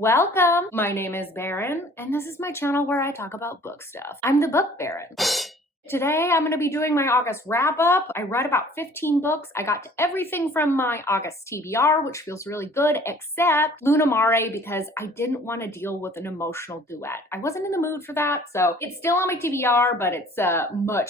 Welcome! My name is Baron, and this is my channel where I talk about book stuff. I'm the Book Baron. Today, I'm going to be doing my August wrap-up. I read about 15 books. I got to everything from my August TBR, which feels really good, except Luna Mare, because I didn't want to deal with an emotional duet. I wasn't in the mood for that, so it's still on my TBR, but it's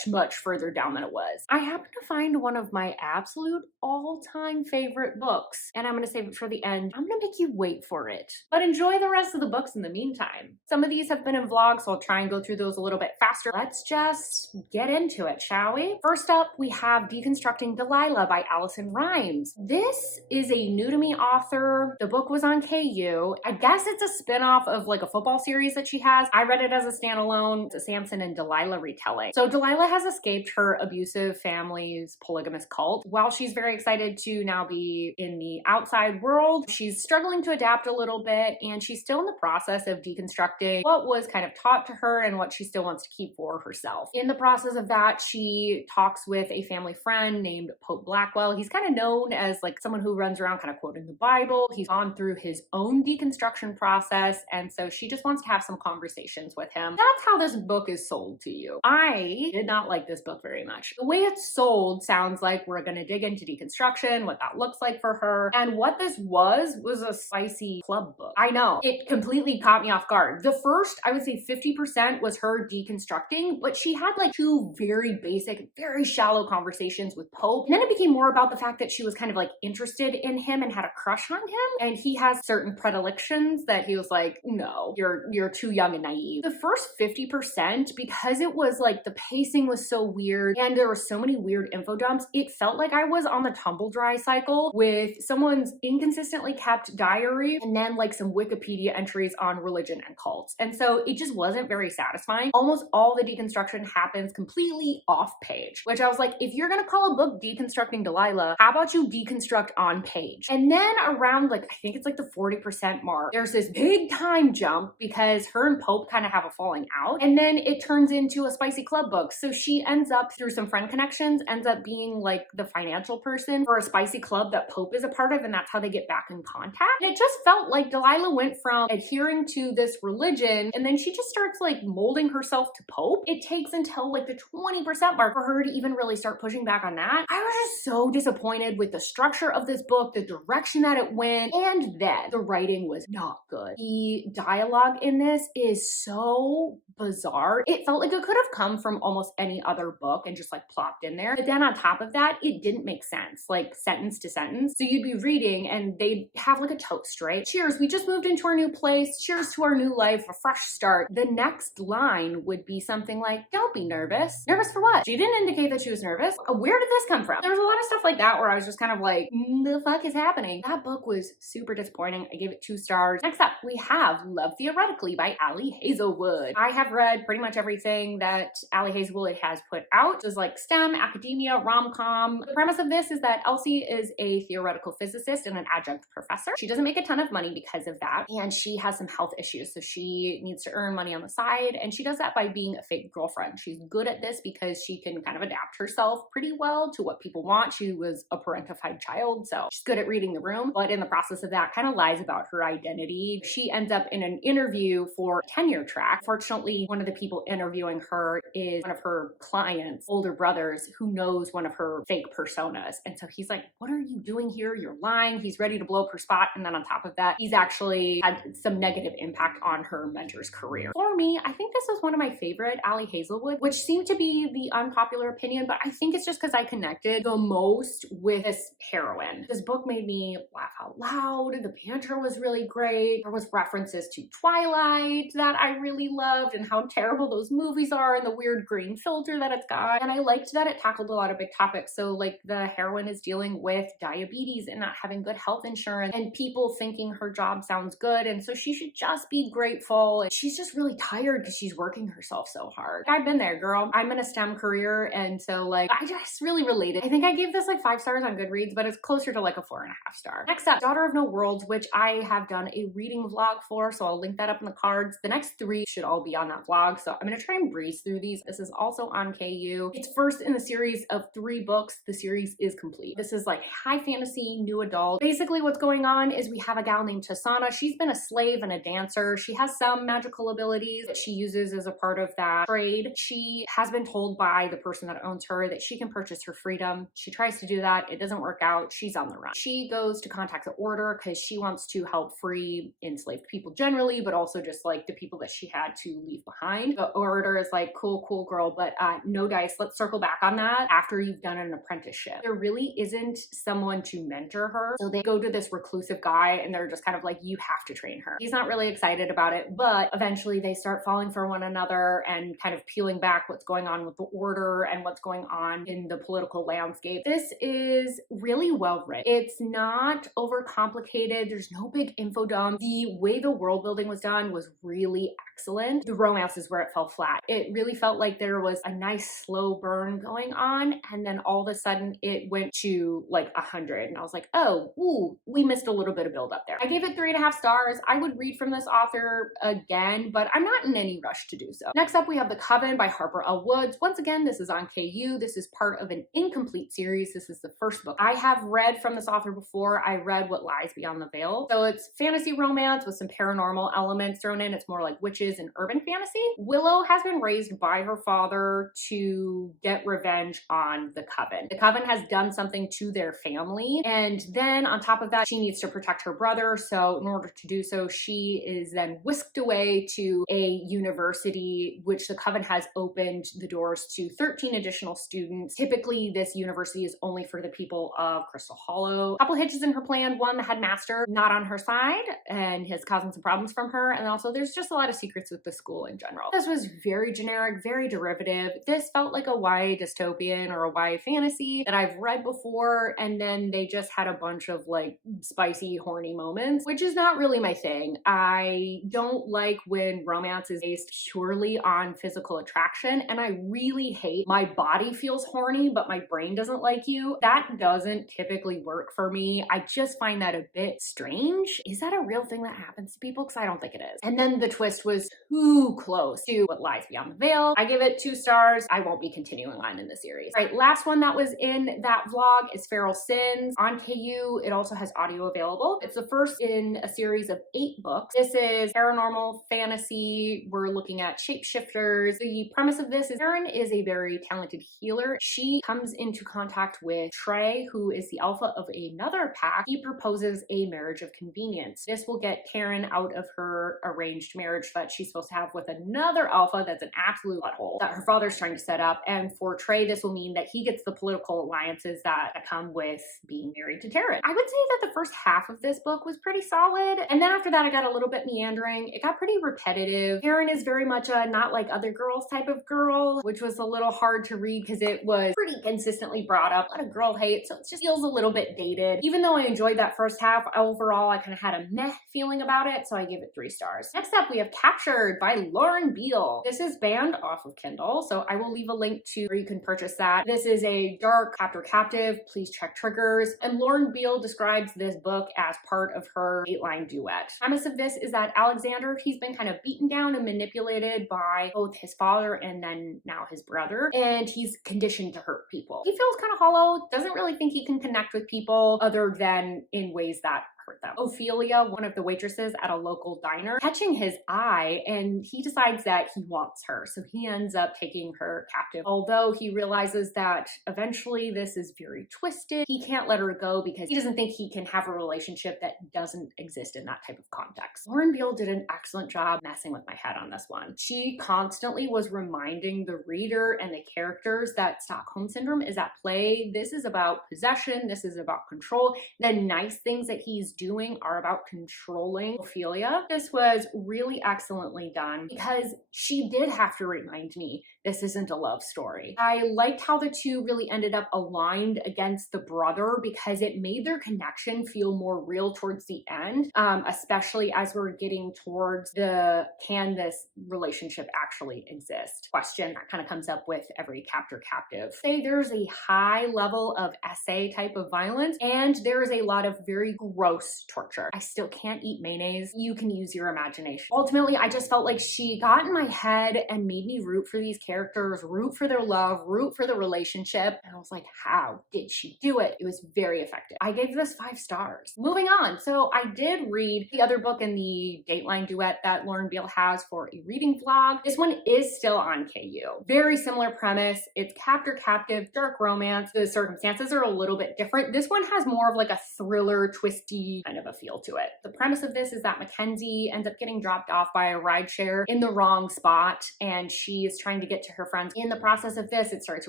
much further down than it was. I happened to find one of my absolute all-time favorite books, and I'm going to save it for the end. I'm going to make you wait for it, but enjoy the rest of the books in the meantime. Some of these have been in vlogs, so I'll try and go through those a little bit faster. Let's just get into it, shall we? First up, we have Deconstructing Delilah by Alison Rimes. This is a new to me author. The book was on KU. I guess it's a spin-off of like a football series that she has. I read it as a standalone. It's a Samson and Delilah retelling. So Delilah has escaped her abusive family's polygamous cult. While she's very excited to now be in the outside world, she's struggling to adapt a little bit, and she's still in the process of deconstructing what was kind of taught to her and what she still wants to keep for herself. In the process of that, she talks with a family friend named Pope Blackwell. He's kind of known as like someone who runs around kind of quoting the Bible. He's gone through his own deconstruction process, and so she just wants to have some conversations with him. That's how this book is sold to you. I did not like this book very much. The way it's sold sounds like we're going to dig into deconstruction, what that looks like for her, and what this was a spicy club book. I know, it completely caught me off guard. The first, I would say 50% was her deconstructing, but she had like two very basic, very shallow conversations with Pope. And then it became more about the fact that she was kind of like interested in him and had a crush on him. And he has certain predilections that he was like, no, you're too young and naive. The first 50%, because it was like the pacing was so weird and there were so many weird info dumps, it felt like I was on the tumble dry cycle with someone's inconsistently kept diary and then like some Wikipedia entries on religion and cults. And so it just wasn't very satisfying. Almost all the deconstruction happens completely off page, which I was like, if you're gonna call a book Deconstructing Delilah, how about you deconstruct on page? And then around like, I think it's like the 40% mark, there's this big time jump because her and Pope kind of have a falling out. And then it turns into a spicy club book. So she ends up, through some friend connections, ends up being like the financial person for a spicy club that Pope is a part of, and that's how they get back in contact. And it just felt like Delilah went from adhering to this religion, and then she just starts like molding herself to Pope. It takes until like the 20% mark for her to even really start pushing back on that. I was just so disappointed with the structure of this book, the direction that it went, and then the writing was not good. The dialogue in this is so bizarre. It felt like it could have come from almost any other book and just like plopped in there. But then on top of that, it didn't make sense, like sentence to sentence. So you'd be reading and they'd have like a toast, right? Cheers, we just moved into our new place. Cheers to our new life, a fresh start. The next line would be something like, don't be nervous. Nervous for what? She didn't indicate that she was nervous. Where did this come from? There was a lot of stuff like that where I was just kind of like, the fuck is happening? That book was super disappointing. I gave it 2 stars. Next up, we have Love Theoretically by Ali Hazelwood. I have read pretty much everything that Ali Hazelwood has put out. It's like STEM, academia, rom-com. The premise of this is that Elsie is a theoretical physicist and an adjunct professor. She doesn't make a ton of money because of that, and she has some health issues, so she needs to earn money on the side, and she does that by being a fake girlfriend. She's good at this because she can kind of adapt herself pretty well to what people want. She was a parentified child, so she's good at reading the room, but in the process of that, kind of lies about her identity. She ends up in an interview for tenure track. Fortunately, one of the people interviewing her is one of her clients' older brothers who knows one of her fake personas. And so he's like, what are you doing here? You're lying. He's ready to blow up her spot. And then on top of that, he's actually had some negative impact on her mentor's career. For me, I think this was one of my favorite Ali Hazelwood, which seemed to be the unpopular opinion, but I think it's just because I connected the most with this heroine. This book made me laugh out loud. The banter was really great. There was references to Twilight that I really loved and how terrible those movies are and the weird green filter that it's got. And I liked that it tackled a lot of big topics. So like the heroine is dealing with diabetes and not having good health insurance and people thinking her job sounds good. And so she should just be grateful. And she's just really tired because she's working herself so hard. I've been there, girl. girl. I'm in a STEM career, and so like I just really related. I think I gave this like 5 stars on Goodreads, but it's closer to like a 4.5 star. Next up, Daughter of No Worlds, which I have done a reading vlog for, so I'll link that up in the cards. The next 3 should all be on that vlog, so I'm gonna try and breeze through these. This is also on KU. It's first in the series of 3 books. The series is complete. This is like high fantasy, new adult. Basically what's going on is we have a gal named Tasana. She's been a slave and a dancer. She has some magical abilities that she uses as a part of that trade. She has been told by the person that owns her that she can purchase her freedom. She tries to do that. It doesn't work out. She's on the run. She goes to contact the Order because she wants to help free enslaved people generally, but also just like the people that she had to leave behind. The Order is like, cool girl, but no dice. Let's circle back on that after you've done an apprenticeship. There really isn't someone to mentor her. So they go to this reclusive guy and they're just kind of like, you have to train her. He's not really excited about it, but eventually they start falling for one another and kind of peeling back what's going on with the Order and what's going on in the political landscape. This is really well written. It's not overcomplicated. There's no big info dump. The way the world building was done was really excellent. The romance is where it fell flat. It really felt like there was a nice slow burn going on, and then all of a sudden it went to like 100, and I was like, oh, ooh, we missed a little bit of build up there. I gave it 3.5 stars. I would read from this author again, but I'm not in any rush to do so. Next up, we have The Coven by Harper L. Woods. Once again, this is on KU. This is part of an incomplete series. This is the first book. I have read from this author before. I read What Lies Beyond the Veil. So it's fantasy romance with some paranormal elements thrown in. It's more like witches and urban fantasy. Willow has been raised by her father to get revenge on the Coven. The Coven has done something to their family, and then on top of that, she needs to protect her brother. So in order to do so, she is then whisked away to a university, which the Coven has opened the doors to 13 additional students. Typically, this university is only for the people of Crystal Hollow. A couple hitches in her plan. One, the headmaster not on her side and has causing some problems from her. And also there's just a lot of secrets with the school in general. This was very generic, very derivative. This felt like a YA dystopian or a YA fantasy that I've read before, and then they just had a bunch of like spicy, horny moments, which is not really my thing. I don't like when romance is based purely on physical attraction, and I really hate my body feels horny, but my brain doesn't like you. That doesn't typically work for me. I just find that a bit strange. Is that a real thing that happens to people? Because I don't think it is. And then the twist was too close to What Lies Beyond the Veil. I give it 2 stars. I won't be continuing on in the series. All right, last one that was in that vlog is Feral Sins. On KU, it also has audio available. It's the first in a series of 8 books. This is paranormal fantasy. We're looking at shapeshifters. The premise of this is Erin is a very talented healer. She comes into contact with Trey, who is the alpha of another pack. He proposes a marriage of convenience. This will get Karen out of her arranged marriage that she's supposed to have with another alpha that's an absolute butthole that her father's trying to set up. And for Trey, this will mean that he gets the political alliances that come with being married to Taryn. I would say that the first half of this book was pretty solid. And then after that, it got a little bit meandering. It got pretty repetitive. Karen is very much a not like other girls type of girl, which was a little hard to read because it was pretty consistently brought up. A lot of girl hate, so it just feels a little bit dated. Even though I enjoyed that first half, overall, I kind of had a meh feeling about it, so I give it 3 stars. Next up, we have Captured by Lauren Biel. This is banned off of Kindle, so I will leave a link to where you can purchase that. This is a dark captive, please check triggers, and Lauren Biel describes this book as part of her 8-line duet. The premise of this is that Alexander, he's been kind of beaten down and manipulated by both his father and then now his brother, and he's conditioned to hurt people. He feels kind of hollow, doesn't really think he can connect with people other than in ways that hurt them. Ophelia, one of the waitresses at a local diner, catching his eye, and he decides that he wants her, so he ends up taking her captive. Although he realizes that eventually this is very twisted, he can't let her go because he doesn't think he can have a relationship that doesn't exist in that type of context. Lauren Biel did an excellent job messing with my head on this one. She constantly was reminding the reader and the characters that Stockholm Syndrome is at play. This is about possession, this is about control, the nice things that he's doing are about controlling Ophelia. This was really excellently done because she did have to remind me this isn't a love story. I liked how the two really ended up aligned against the brother because it made their connection feel more real towards the end, especially as we're getting towards the can this relationship actually exist question that kind of comes up with every captor-captive. Say there's a high level of essay type of violence and there is a lot of very gross torture. I still can't eat mayonnaise. You can use your imagination. Ultimately, I just felt like she got in my head and made me root for these characters, root for their love, root for the relationship. And I was like, how did she do it? It was very effective. I gave this 5 stars. Moving on. So I did read the other book in the Dateline duet that Lauren Biel has for a reading vlog. This one is still on KU. Very similar premise. It's captor-captive, dark romance. The circumstances are a little bit different. This one has more of like a thriller, twisty kind of a feel to it. The premise of this is that Mackenzie ends up getting dropped off by a rideshare in the wrong spot, and she is trying to get to her friends. In the process of this, it starts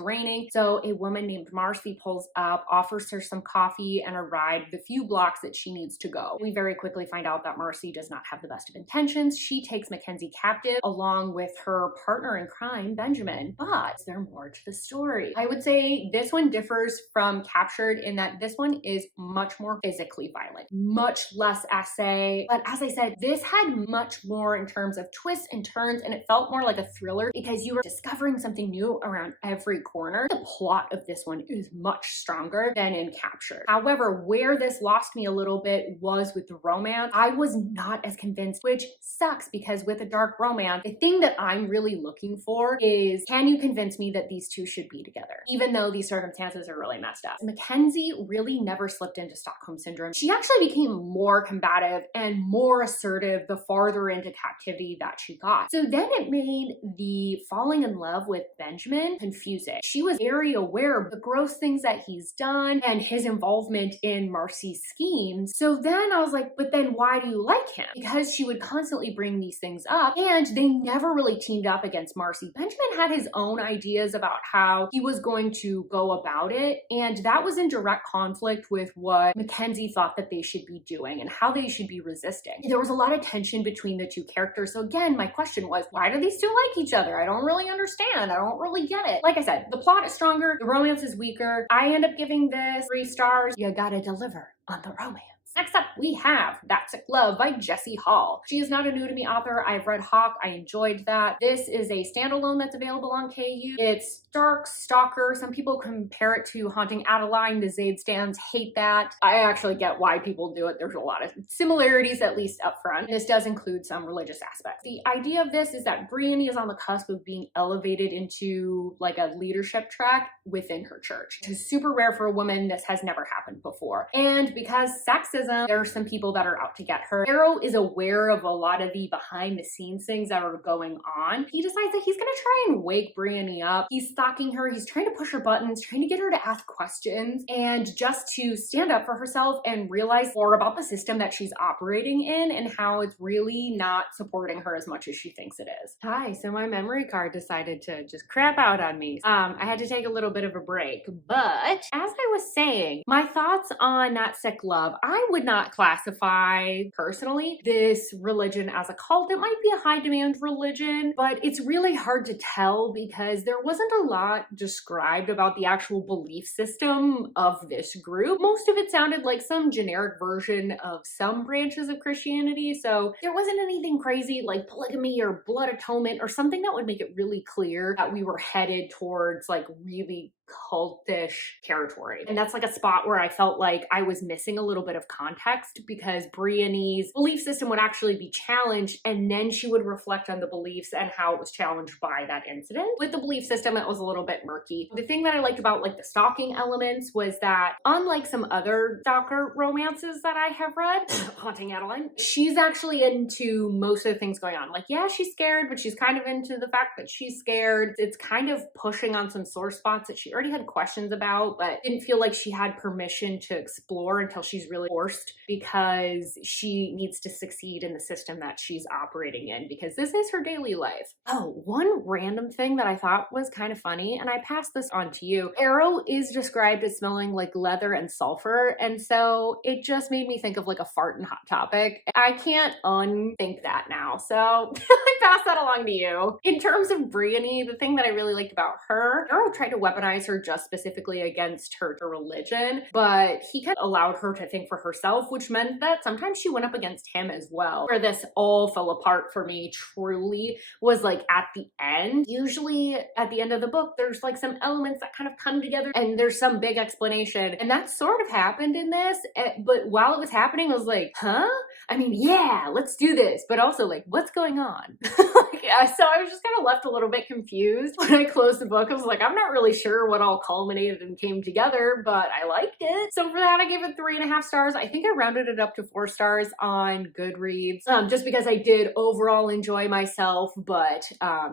raining, so a woman named Marcy pulls up, offers her some coffee and a ride the few blocks that she needs to go. We very quickly find out that Marcy does not have the best of intentions. She takes Mackenzie captive along with her partner in crime, Benjamin. But is there more to the story? I would say this one differs from Captured in that this one is much more physically violent, much less essay. But as I said, this had much more in terms of twists and turns, and it felt more like a thriller because you were discovering something new around every corner. The plot of this one is much stronger than in Captured. However, where this lost me a little bit was with the romance. I was not as convinced, which sucks because with a dark romance, the thing that I'm really looking for is, can you convince me that these two should be together? Even though these circumstances are really messed up. Mackenzie really never slipped into Stockholm Syndrome. She actually became more combative and more assertive the farther into captivity that she got. So then it made the falling in love with Benjamin confusing. She was very aware of the gross things that he's done and his involvement in Marcy's schemes. So then I was like, but then why do you like him? Because she would constantly bring these things up and they never really teamed up against Marcy. Benjamin had his own ideas about how he was going to go about it, and that was in direct conflict with what Mackenzie thought that they should be doing and how they should be resisting. There was a lot of tension between the two characters. So again, my question was, why do these two like each other? I don't really understand. I don't really get it. Like I said, the plot is stronger, the romance is weaker. I end up giving this 3 stars. You gotta deliver on the romance. Next up, we have That Sick Love by Jessie Hall. She is not a new to me author. I've read Hawk. I enjoyed that. This is a standalone that's available on KU. It's dark, stalker. Some people compare it to Haunting Adeline. The Zayd stans hate that. I actually get why people do it. There's a lot of similarities, at least up front. This does include some religious aspects. The idea of this is that Brittainy is on the cusp of being elevated into like a leadership track within her church. It is super rare for a woman. This has never happened before. And because sexism, there are some people that are out to get her. Arrow is aware of a lot of the behind the scenes things that are going on. He decides that he's gonna try and wake Brittainy up. He's stalking her. He's trying to push her buttons, trying to get her to ask questions and just to stand up for herself and realize more about the system that she's operating in and how it's really not supporting her as much as she thinks it is. Hi, so my memory card decided to just crap out on me. I had to take a little bit of a break, but as I was saying, my thoughts on That Sick Love, I would not classify personally this religion as a cult. It might be a high demand religion, but it's really hard to tell because there wasn't a lot described about the actual belief system of this group. Most of it sounded like some generic version of some branches of Christianity, so there wasn't anything crazy like polygamy or blood atonement or something that would make it really clear that we were headed towards like really cultish territory. And that's like a spot where I felt like I was missing a little bit of context because Brittainy's belief system would actually be challenged and then she would reflect on the beliefs and how it was challenged by that incident. With the belief system, it was a little bit murky. The thing that I liked about like the stalking elements was that unlike some other stalker romances that I have read, Haunting Adeline, she's actually into most of the things going on. Like, yeah, she's scared, but she's kind of into the fact that she's scared. It's kind of pushing on some sore spots that she already had questions about, but didn't feel like she had permission to explore until she's really forced, because she needs to succeed in the system that she's operating in, because this is her daily life. Oh, one random thing that I thought was kind of funny, and I passed this on to you. Arrow is described as smelling like leather and sulfur, and so it just made me think of like a fart in Hot Topic. I can't unthink that now, so I pass that along to you. In terms of Brittainy, the thing that I really liked about her, Arrow tried to weaponize her just specifically against her religion, but he kind of allowed her to think for herself, which meant that sometimes she went up against him as well. Where this all fell apart for me truly was like at the end. Usually at the end of the book, there's like some elements that kind of come together and there's some big explanation. And that sort of happened in this, but while it was happening, I was like, huh? I mean, yeah, let's do this. But also like, what's going on? So I was just kind of left a little bit confused when I closed the book. I was like, I'm not really sure what all culminated and came together, but I liked it. So for that, I gave it 3.5 stars. I think I rounded it up to 4 stars on Goodreads, just because I did overall enjoy myself. But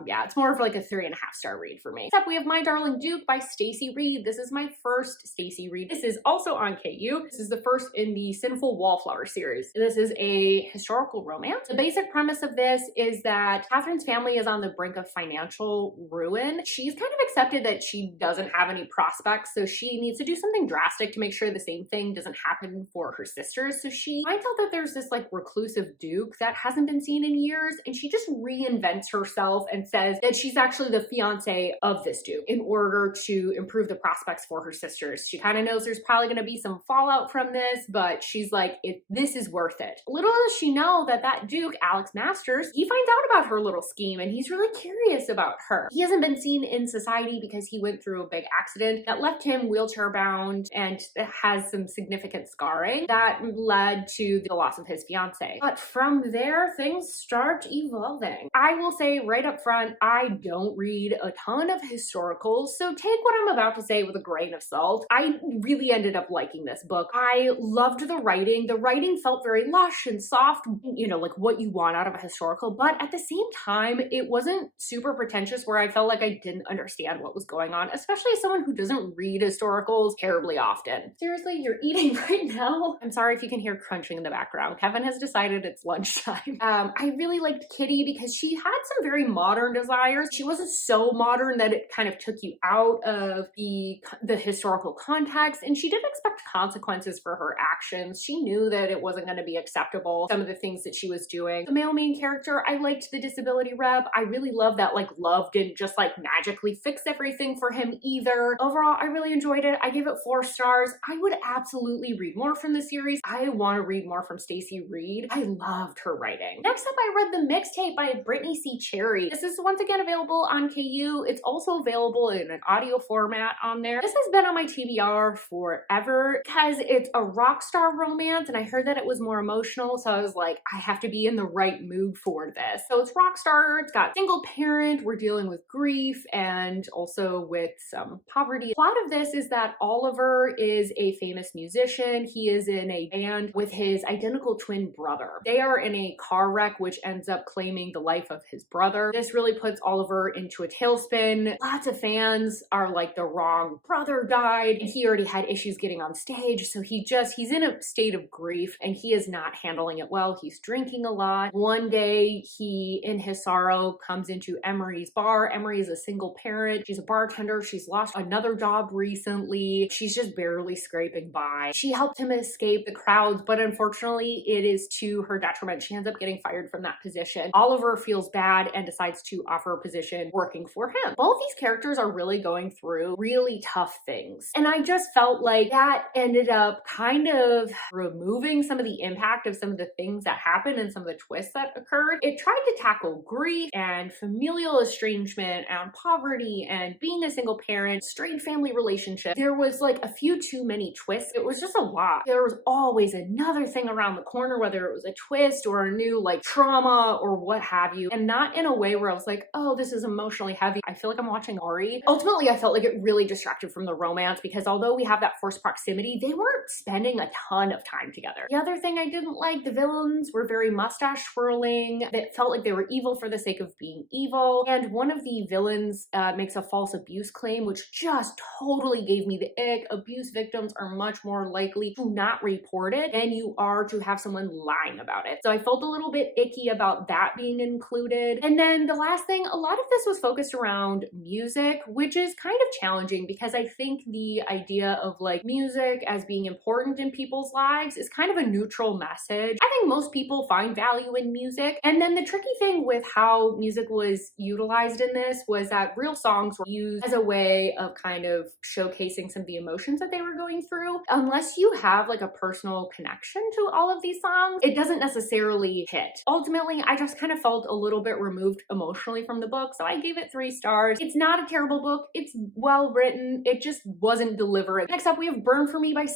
yeah, it's more of like a 3.5 star read for me. Next up, we have My Darling Duke by Stacy Reid. This is my first Stacy Reid. This is also on KU. This is the first in the Sinful Wallflower series. This is a historical romance. The basic premise of this is that Catherine's family is on the brink of financial ruin. She's kind of accepted that she doesn't have any prospects, so she needs to do something drastic to make sure the same thing doesn't happen for her sisters. So she finds out that there's this like reclusive duke that hasn't been seen in years, and she just reinvents herself and says that she's actually the fiance of this duke in order to improve the prospects for her sisters. She kind of knows there's probably going to be some fallout from this, but she's like, this is worth it. Little does she know that that duke, Alex Masters, he finds out about her little scheme and he's really curious about her. He hasn't been seen in society because he went through a big accident that left him wheelchair bound and has some significant scarring that led to the loss of his fiance. But from there, things start evolving. I will say right up front, I don't read a ton of historicals, so take what I'm about to say with a grain of salt. I really ended up liking this book. I loved the writing. The writing felt very lush and soft, you know, like what you want out of a historical, but at the same time, it wasn't super pretentious where I felt like I didn't understand what was going on, especially as someone who doesn't read historicals terribly often. Seriously, you're eating right now? I'm sorry if you can hear crunching in the background. Kevin has decided it's lunchtime. I really liked Kitty because she had some very modern desires. She wasn't so modern that it kind of took you out of the historical context, and she didn't expect consequences for her actions. She knew that it wasn't going to be acceptable, some of the things that she was doing. The male main character, I liked the disability rep. I really love that like love didn't just like magically fix everything for him either. Overall, I really enjoyed it. I gave it 4 stars. I would absolutely read more from the series. I want to read more from Stacy Reid. I loved her writing. Next up, I read The Mixtape by Brittainy C. Cherry. This is once again available on KU. It's also available in an audio format on there. This has been on my TBR forever because it's a rock star romance, and I heard that it was more emotional, so I was like, I have to be in the right mood for this. So it's rock star, it's got single parent, we're dealing with grief and also with some poverty. The plot of this is that Oliver is a famous musician. He is in a band with his identical twin brother. They are in a car wreck which ends up claiming the life of his brother. This really puts Oliver into a tailspin. Lots of fans are like, the wrong brother died, and he already had issues getting on stage, so he's in a state of grief and he is not handling it well. He's drinking a lot. One day he, in his sorrow, comes into Emery's bar. Emery is a single parent. She's a bartender. She's lost another job recently. She's just barely scraping by. She helped him escape the crowds, but unfortunately it is to her detriment. She ends up getting fired from that position. Oliver feels bad and decides to offer a position working for him. Both these characters are really going through really tough things, and I just felt like that ended up kind of removing some of the impact of some of the things that happened and some of the twists that occurred. It tried to tackle grief and familial estrangement and poverty and being a single parent, strained family relationship. There was like a few too many twists. It was just a lot. There was always another thing around the corner, whether it was a twist or a new like trauma or what have you, and not in a way where I was like, oh, this is emotionally heavy. I feel like I'm watching Ari. Ultimately, I felt like it really distracted from the romance because although we have that forced proximity, they weren't spending a ton of time together. The other thing I didn't like, the villains were very mustache twirling. That felt like they were evil for the sake of being evil. And one of the villains makes a false abuse claim, which which just totally gave me the ick. Abuse victims are much more likely to not report it than you are to have someone lying about it. So I felt a little bit icky about that being included. And then the last thing, a lot of this was focused around music, which is kind of challenging because I think the idea of like music as being important in people's lives is kind of a neutral message. I think most people find value in music. And then the tricky thing with how music was utilized in this was that real songs were used as a way of kind of showcasing some of the emotions that they were going through. Unless you have like a personal connection to all of these songs, it doesn't necessarily hit. Ultimately, I just kind of felt a little bit removed emotionally from the book, so I gave it 3 stars. It's not a terrible book. It's well written. It just wasn't deliberate. Next up, we have Burn For Me by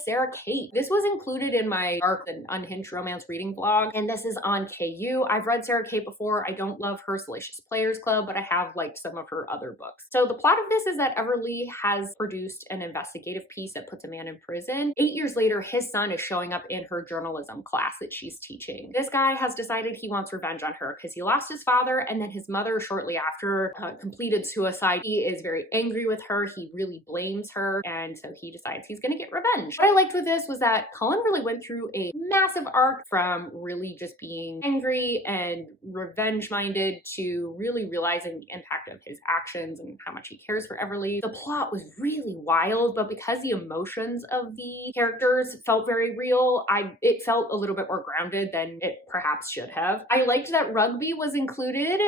Cate. This was included in my Dark and Unhinged Romance reading vlog, and this is on KU. I've read Cate before. I don't love her Salacious Players Club, but I have liked some of her other books. So the plot of this is that Everly has produced an investigative piece that puts a man in prison. 8 years later, his son is showing up in her journalism class that she's teaching. This guy has decided he wants revenge on her because he lost his father, and then his mother shortly after completed suicide. He is very angry with her. He really blames her, and so he decides he's gonna get revenge. What I liked with this was that Cullen really went through a massive arc from really just being angry and revenge-minded to really realizing the impact of his actions and how much he cares for Everly. The plot was really wild, but because the emotions of the characters felt very real, it felt a little bit more grounded than it perhaps should have. I liked that rugby was included.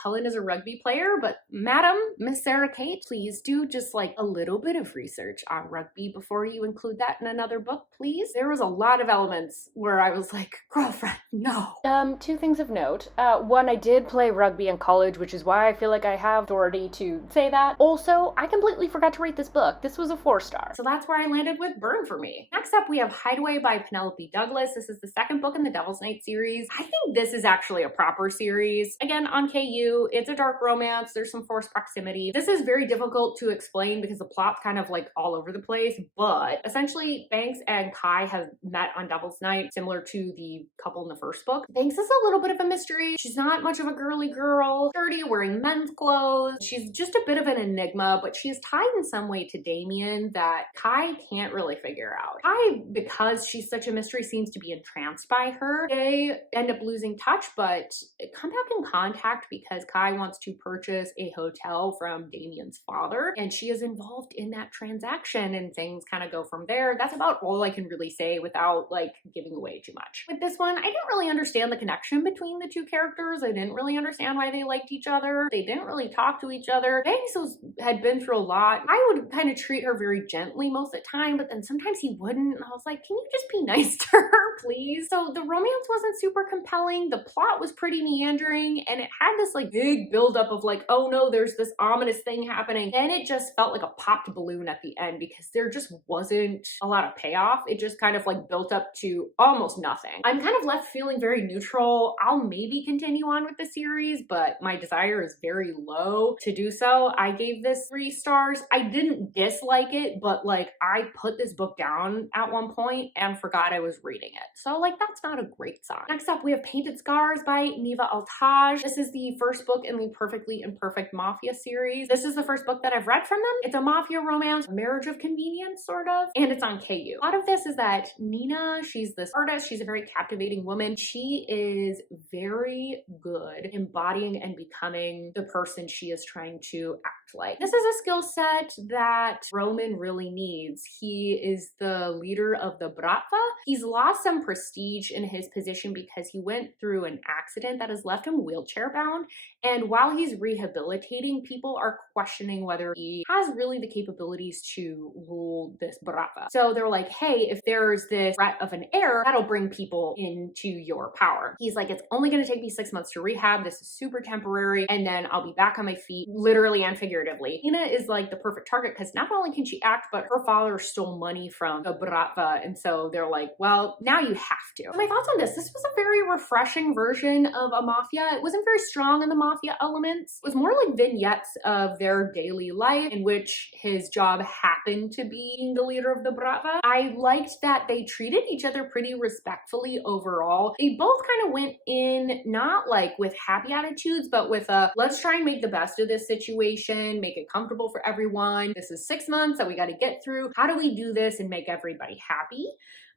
Cullen is a rugby player, but Madam, Miss Sara Cate, please do just like a little bit of research on rugby before you include that in another book, please. There was a lot of elements where I was like, girlfriend, no. 2 things of note. One, I did play rugby in college, which is why I feel like I have authority to say that. Also, I completely forgot to rate this book. This was a 4-star. So that's where I landed with Burn For Me. Next up, we have Hideaway by Penelope Douglas. This is the 2nd book in the Devil's Night series. I think this is actually a proper series. Again, on KU, it's a dark romance. There's some forced proximity. This is very difficult to explain because the plot's kind of like all over the place, but essentially Banks and Kai have met on Devil's Night, similar to the couple in the 1st book. Banks is a little bit of a mystery. She's not much of a girly girl, dirty, wearing men's clothes. She's just a bit of an enigma, but she is tied in some way to Damien that Kai can't really figure out. Kai, because she's such a mystery, seems to be entranced by her. They end up losing touch, but come back in contact because Kai wants to purchase a hotel from Damien's father, and she is involved in that transaction, and things kind of go from there. That's about all I can really say without like giving away too much. With this one, I didn't really understand the connection between the 2 characters. I didn't really understand why they liked each other. They didn't really talk to each other. Banks had been through a lot. I would kind of treat her very gently most of the time, but then sometimes he wouldn't, and I was like, can you just be nice to her, please? So the romance wasn't super compelling. The plot was pretty meandering, and it had this like big buildup of like, oh no, there's this ominous thing happening. And it just felt like a popped balloon at the end because there just wasn't a lot of payoff. It just kind of like built up to almost nothing. I'm kind of left feeling very neutral. I'll maybe continue on with the series, but my desire is very low to do so. I gave this 3 stars. I didn't dislike it, but like I put this book down at one point and forgot I was reading it. So like that's not a great sign. Next up, we have Painted Scars by Neva Altaj. This is the 1st book in the Perfectly Imperfect Mafia series. This is the 1st book that I've read from them. It's a mafia romance, a marriage of convenience, sort of, and it's on KU. A lot of this is that Nina, she's this artist. She's a very captivating woman. She is very good embodying and becoming the person she is trying to act like. This is a skill set that Roman really needs. He is the leader of the Bratva. He's lost some prestige in his position because he went through an accident that has left him wheelchair bound. And while he's rehabilitating, people are questioning whether he has really the capabilities to rule this Bratva. So they're like, hey, if there's this threat of an heir, that'll bring people into your power. He's like, it's only going to take me 6 months to rehab. This is super temporary. And then I'll be back on my feet, literally and figuratively. Nina is like the perfect target because not only can she act, but her father stole money from the Bratva. And so they're like, well, now you have to. So my thoughts on this was a very refreshing version of a mafia. It wasn't very strong in the mafia elements. It was more like vignettes of their daily life in which his job happened to be the leader of the Brava. I liked that they treated each other pretty respectfully overall. They both kind of went in not like with happy attitudes, but with a let's try and make the best of this situation, make it comfortable for everyone. This is 6 months that we got to get through. How do we do this and make everybody happy?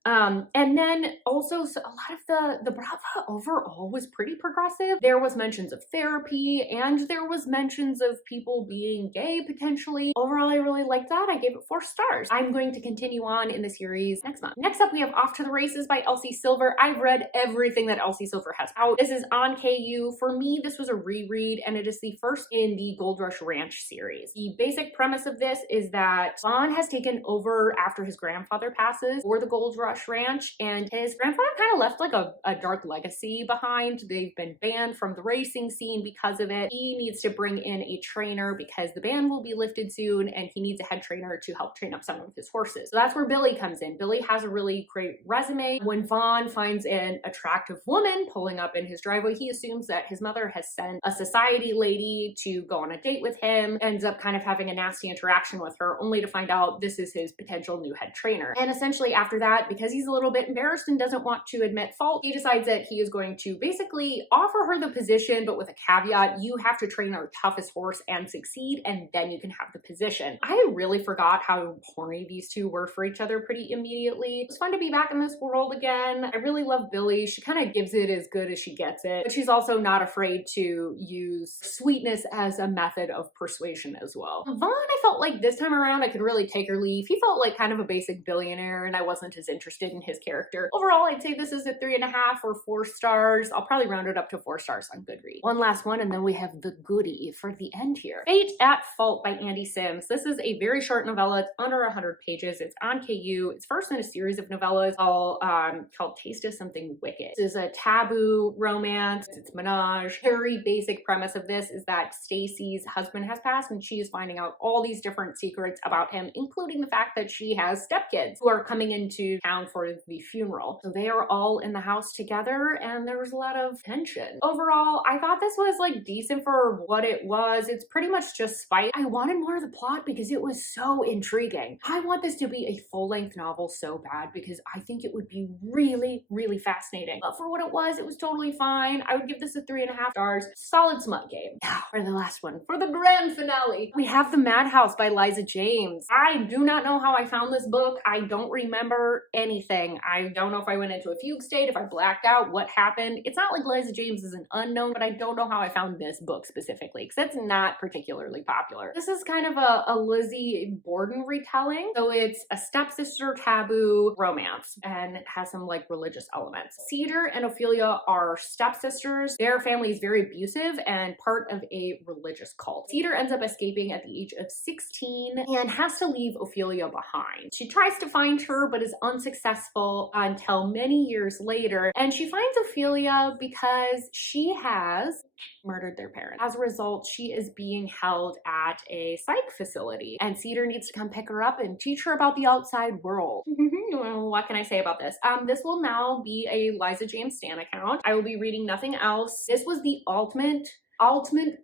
And then also, so a lot of the Brava overall was pretty progressive. There was mentions of therapy and there was mentions of people being gay potentially. Overall, I really liked that. I gave it 4 stars. I'm going to continue on in the series next month. Next up, we have Off to the Races by Elsie Silver. I've read everything that Elsie Silver has out. This is on KU. For me, this was a reread and it is the first in the Gold Rush Ranch series. The basic premise of this is that Vaughn has taken over after his grandfather passes for the Gold Rush Ranch, and his grandfather kind of left like a dark legacy behind. They've been banned from the racing scene because of it. He needs to bring in a trainer because the ban will be lifted soon and he needs a head trainer to help train up some of his horses. So that's where Billy comes in. Billy has a really great resume. When Vaughn finds an attractive woman pulling up in his driveway, he assumes that his mother has sent a society lady to go on a date with him, ends up kind of having a nasty interaction with her, only to find out this is his potential new head trainer. And essentially after that, because he's a little bit embarrassed and doesn't want to admit fault, he decides that he is going to basically offer her the position, but with a caveat: you have to train our toughest horse and succeed, and then you can have the position. I really forgot how horny these two were for each other pretty immediately. It was fun to be back in this world again. I really love Billy. She kind of gives it as good as she gets it, but she's also not afraid to use sweetness as a method of persuasion as well. Vaughn, I felt like this time around I could really take or leave. He felt like kind of a basic billionaire and I wasn't as interested in his character. Overall, I'd say this is a 3.5 or 4 stars. I'll probably round it up to 4 stars on Goodreads. One last one, and then we have the goodie for the end here. Fate at Fault by Andi Sims. This is a very short novella. It's under 100 pages. It's on KU. It's first in a series of novellas called Taste of Something Wicked. This is a taboo romance. It's menage. Very basic premise of this is that Stacy's husband has passed and she is finding out all these different secrets about him, including the fact that she has stepkids who are coming into town for the funeral. So they are all in the house together and there was a lot of tension. Overall, I thought this was like decent for what it was. It's pretty much just spite. I wanted more of the plot because it was so intriguing. I want this to be a full-length novel so bad because I think it would be really, really fascinating. But for what it was totally fine. I would give this a 3.5 stars. Solid smut game. Now for the last one. For the grand finale, we have The Madhouse by Liza James. I do not know how I found this book. I don't remember anything. I don't know if I went into a fugue state, if I blacked out, what happened. It's not like Liza James is an unknown, but I don't know how I found this book specifically because it's not particularly popular. This is kind of a Lizzie Borden retelling. So it's a stepsister taboo romance and it has some like religious elements. Cedar and Ophelia are stepsisters. Their family is very abusive and part of a religious cult. Cedar ends up escaping at the age of 16 and has to leave Ophelia behind. She tries to find her but is unsuccessful until many years later, and she finds Ophelia because she has murdered their parents. As a result, she is being held at a psych facility and Cedar needs to come pick her up and teach her about the outside world. What can I say about this? This will now be a Liza James Stan account. I will be reading nothing else. This was the ultimate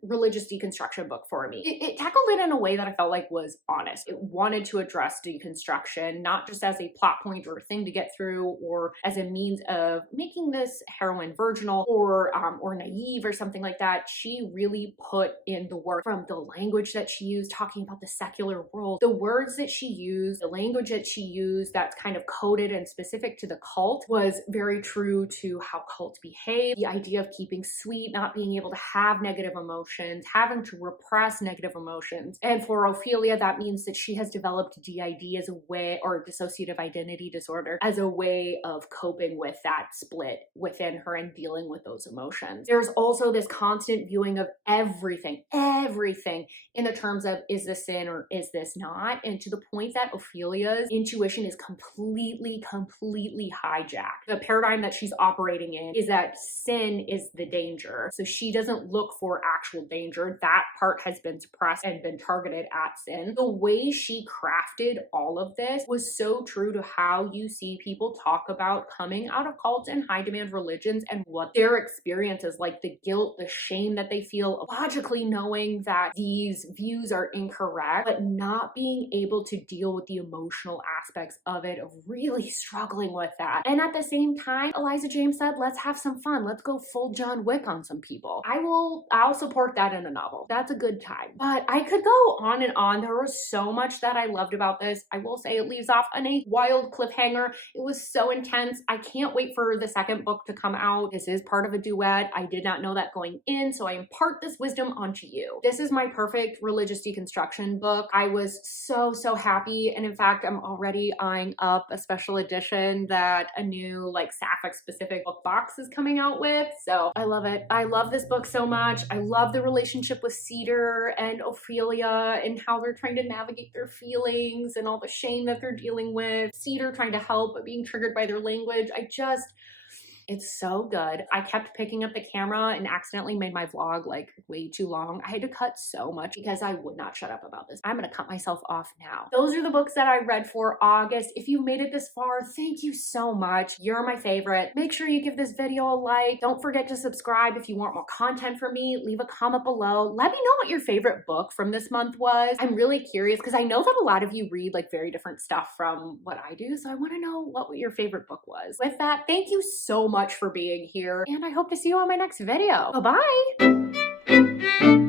religious deconstruction book for me. It tackled it in a way that I felt like was honest. It wanted to address deconstruction, not just as a plot point or a thing to get through or as a means of making this heroine virginal or naive or something like that. She really put in the work, from the language that she used, talking about the secular world, the words that she used, the language that she used that's kind of coded and specific to the cult was very true to how cults behave. The idea of keeping sweet, not being able to have negative emotions, having to repress negative emotions. And for Ophelia, that means that she has developed DID as a way, or dissociative identity disorder, as a way of coping with that split within her and dealing with those emotions. There's also this constant viewing of everything in the terms of, is this sin or is this not? And to the point that Ophelia's intuition is completely hijacked. The paradigm that she's operating in is that sin is the danger. So she doesn't look for actual danger. That part has been suppressed and been targeted at Sin. The way she crafted all of this was so true to how you see people talk about coming out of cults and high demand religions and what their experience is like, the guilt, the shame that they feel, logically knowing that these views are incorrect, but not being able to deal with the emotional aspects of it, of really struggling with that. And at the same time, Eliza James said, let's have some fun. Let's go full John Wick on some people. I'll support that in a novel. That's a good time. But I could go on and on. There was so much that I loved about this. I will say it leaves off on a wild cliffhanger. It was so intense. I can't wait for the second book to come out. This is part of a duet. I did not know that going in, so I impart this wisdom onto you. This is my perfect religious deconstruction book. I was so happy, and in fact, I'm already eyeing up a special edition that a new like sapphic specific book box is coming out with. So I love it. I love this book so much. I love the relationship with Cedar and Ophelia and how they're trying to navigate their feelings and all the shame that they're dealing with. Cedar trying to help but being triggered by their language. It's so good. I kept picking up the camera and accidentally made my vlog like way too long. I had to cut so much because I would not shut up about this. I'm gonna cut myself off now. Those are the books that I read for August. If you made it this far, thank you so much. You're my favorite. Make sure you give this video a like. Don't forget to subscribe if you want more content from me. Leave a comment below. Let me know what your favorite book from this month was. I'm really curious because I know that a lot of you read like very different stuff from what I do. So I want to know what your favorite book was. With that, thank you so much for being here, and I hope to see you on my next video. Bye-bye.